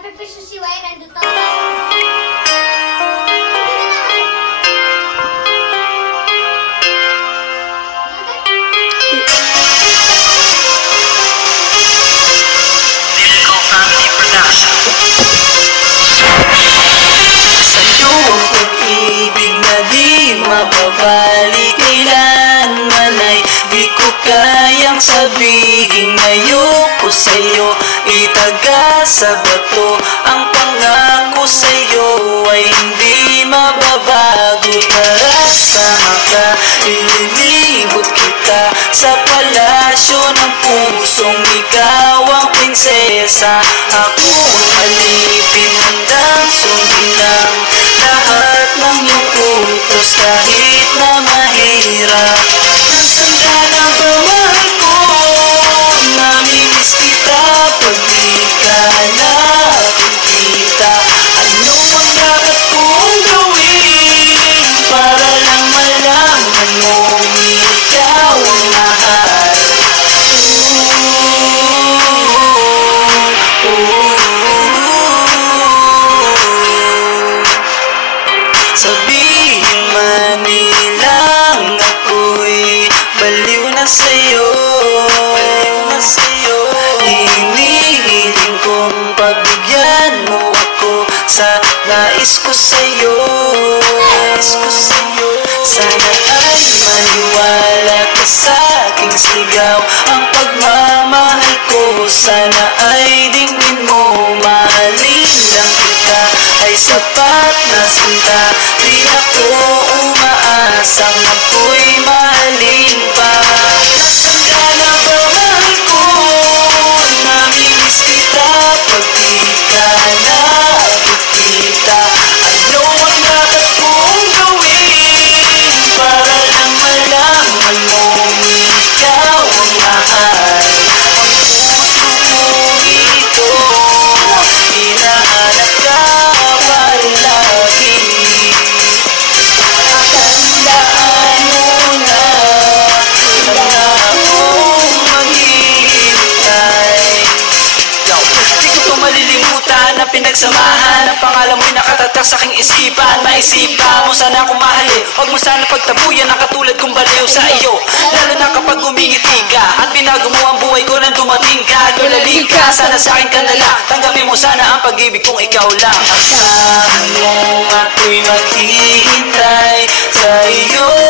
napipiso si Wairan dito. Sa'yo ang pag-ibig na di mababalik, kailanman ay di ko kayang sabihin. Ayoko sa'yo itaga sa bato, ang pangako sa'yo ay hindi mababago. Tara sama ka, ililibot kita sa palasyo ng pusong ikaw ang prinsesa. Ako ang alipin, handang sundin ang lahat ng iyong utos kahit na mahirap. Nasaan ka na ba, mahal ko? Namimiss kita pag di ka nakikita. Ano ang dapat kong gawin para lang malaman mo ikaw ang mahal? Sabihin man nilang ako'y baliw na sa'yo, hinihiling kong pagbigyan mo ako sa nais ko sa'yo. Sana ay maniwala ka sa aking sigaw, ang pagmamahal ko sana ay dingin mo. Mahalin lang kita ay sapat na sinta, di ako umaasang ako'y mahalin pa. Nasaan ka na ba, mahal ko? Namimiss kita pag di ka nakikita. Ano ang dapat kong gawin para lang malaman mo ikaw ang mahal? Ang puso mo ito, hinahanap ka palagi. Tandaan mo na, handa akong maghihintay. Di ko ito malilimutan ang pinagsamahan, ang pangalan mo'y nakatatak sa aking isipan. Maisipan mo sana akong mahalin, huwag mo sana pagtabuyan ang katulad kong baliw sa iyo. Lalo na kapag umingiti ka at binago mo ang buhay ko nang dumating ka. Gulali ka, sana sa akin ka na lang, tanggapin mo sana ang pag-ibig kong ikaw lang. Asahan mo ako'y maghihintay sa iyo.